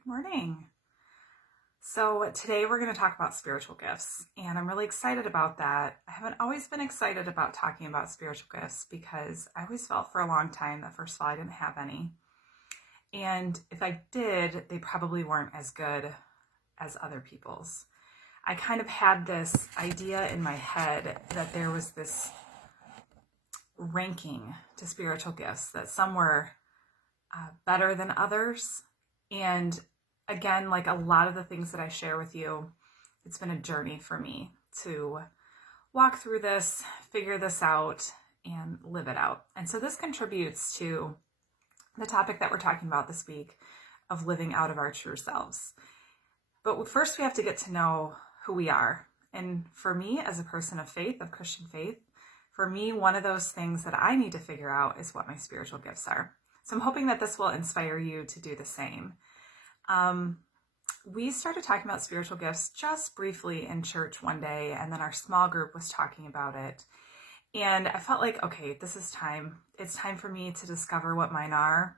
Good morning. So today we're going to talk about spiritual gifts, and I'm really excited about that. I haven't always been excited about talking about spiritual gifts because I always felt for a long time that, first of all, I didn't have any. And if I did, they probably weren't as good as other people's. I kind of had this idea in my head that there was this ranking to spiritual gifts, that some were better than others. And again, like a lot of the things that I share with you, it's been a journey for me to walk through this, figure this out, and live it out. And so this contributes to the topic that we're talking about this week of living out of our true selves. But first, we have to get to know who we are. And for me, as a person of faith, of Christian faith, for me, one of those things that I need to figure out is what my spiritual gifts are. So I'm hoping that this will inspire you to do the same. We started talking about spiritual gifts just briefly in church one day, and then our small group was talking about it. And I felt like, okay, this is time. It's time for me to discover what mine are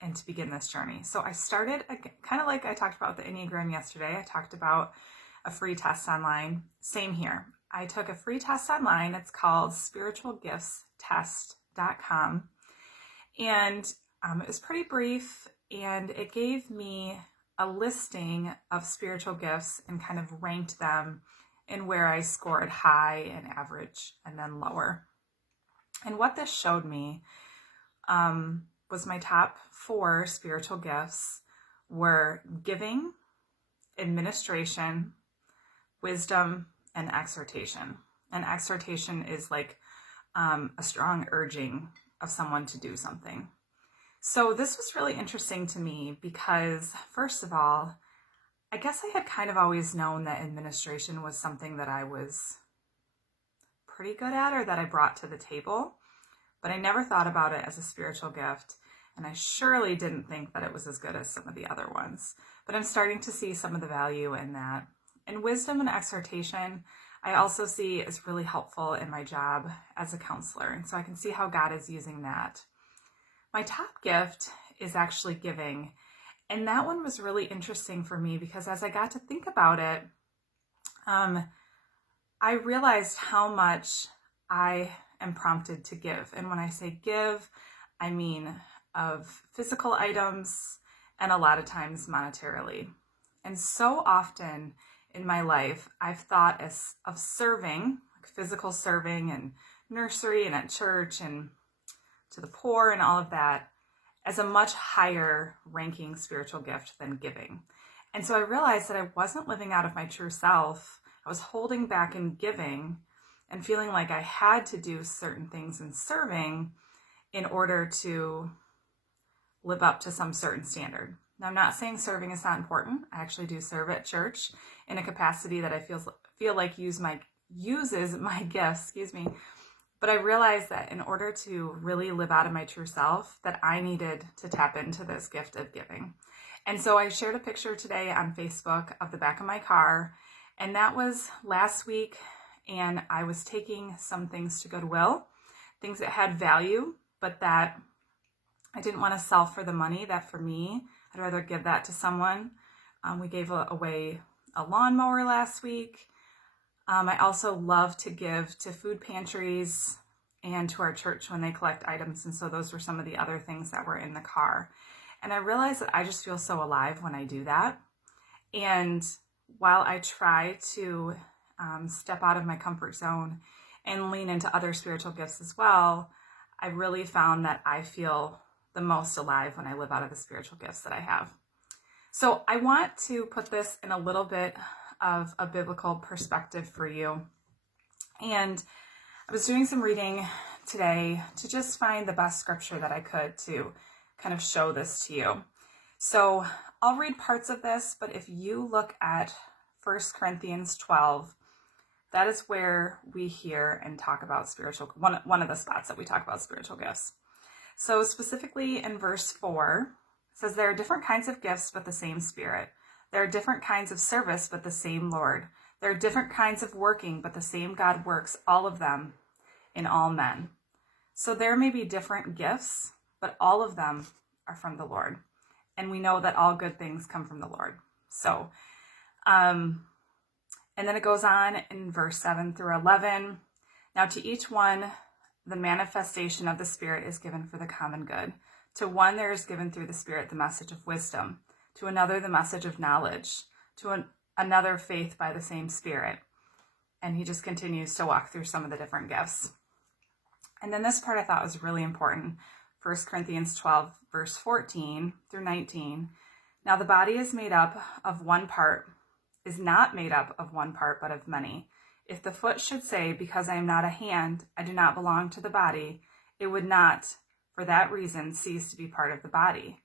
and to begin this journey. So I started, kind of like I talked about the Enneagram yesterday. I talked about a free test online. Same here. I took a free test online. It's called spiritualgiftstest.com. And it was pretty brief, and it gave me a listing of spiritual gifts and kind of ranked them in where I scored high and average and then lower. And what this showed me was my top 4 spiritual gifts were giving, administration, wisdom, and exhortation. And exhortation is like a strong urging of someone to do something. So this was really interesting to me because, first of all, I guess I had kind of always known that administration was something that I was pretty good at or that I brought to the table, but I never thought about it as a spiritual gift, and I surely didn't think that it was as good as some of the other ones. But I'm starting to see some of the value in that. And wisdom and exhortation, I also see is really helpful in my job as a counselor, and so I can see how God is using that. My top gift is actually giving, and that one was really interesting for me because as I got to think about it, I realized how much I am prompted to give. And when I say give, I mean of physical items and a lot of times monetarily. And so often in my life, I've thought of serving, like physical serving and nursery and at church and to the poor and all of that, as a much higher ranking spiritual gift than giving. And so I realized that I wasn't living out of my true self. I was holding back in giving and feeling like I had to do certain things in serving in order to live up to some certain standard. Now, I'm not saying serving is not important. I actually do serve at church in a capacity that I feel like uses my gifts, But I realized that in order to really live out of my true self, that I needed to tap into this gift of giving. And so I shared a picture today on Facebook of the back of my car, and that was last week, and I was taking some things to Goodwill, things that had value, but that I didn't want to sell for the money. That for me, I'd rather give that to someone. We gave away a lawnmower last week. I also love to give to food pantries and to our church when they collect items. And so those were some of the other things that were in the car. And I realized that I just feel so alive when I do that. And while I try to step out of my comfort zone and lean into other spiritual gifts as well, I really found that I feel the most alive when I live out of the spiritual gifts that I have. So I want to put this in a little bit of a biblical perspective for you. And I was doing some reading today to just find the best scripture that I could to kind of show this to you. So I'll read parts of this, but if you look at 1 Corinthians 12, that is where we hear and talk about one of the spots that we talk about spiritual gifts. So specifically in verse 4, it says, there are different kinds of gifts, but the same Spirit. There are different kinds of service, but the same Lord. There are different kinds of working, but the same God works all of them in all men. So there may be different gifts, but all of them are from the Lord. and we know that all good things come from the Lord. So, and then it goes on in verse 7 through 11. Now to each one, the manifestation of the Spirit is given for the common good. To one there is given through the Spirit the message of wisdom, to another the message of knowledge, to another faith by the same Spirit. And he just continues to walk through some of the different gifts. And then this part I thought was really important. 1 Corinthians 12, verse 14 through 19. Now the body is made up of one part, is not made up of one part, but of many. If the foot should say, because I am not a hand, I do not belong to the body, it would not, for that reason, cease to be part of the body.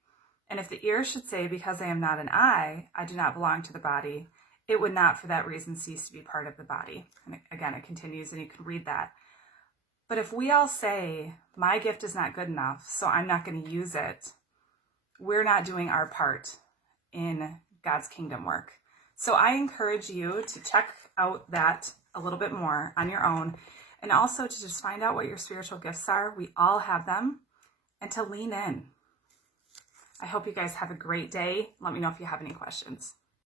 And if the ear should say, because I am not an eye, I do not belong to the body, it would not, for that reason, cease to be part of the body. And again, it continues, and you can read that. But if we all say, my gift is not good enough, so I'm not going to use it, we're not doing our part in God's kingdom work. So I encourage you to check out that a little bit more on your own, and also to just find out what your spiritual gifts are. We all have them, and to lean in. I hope you guys have a great day. Let me know if you have any questions.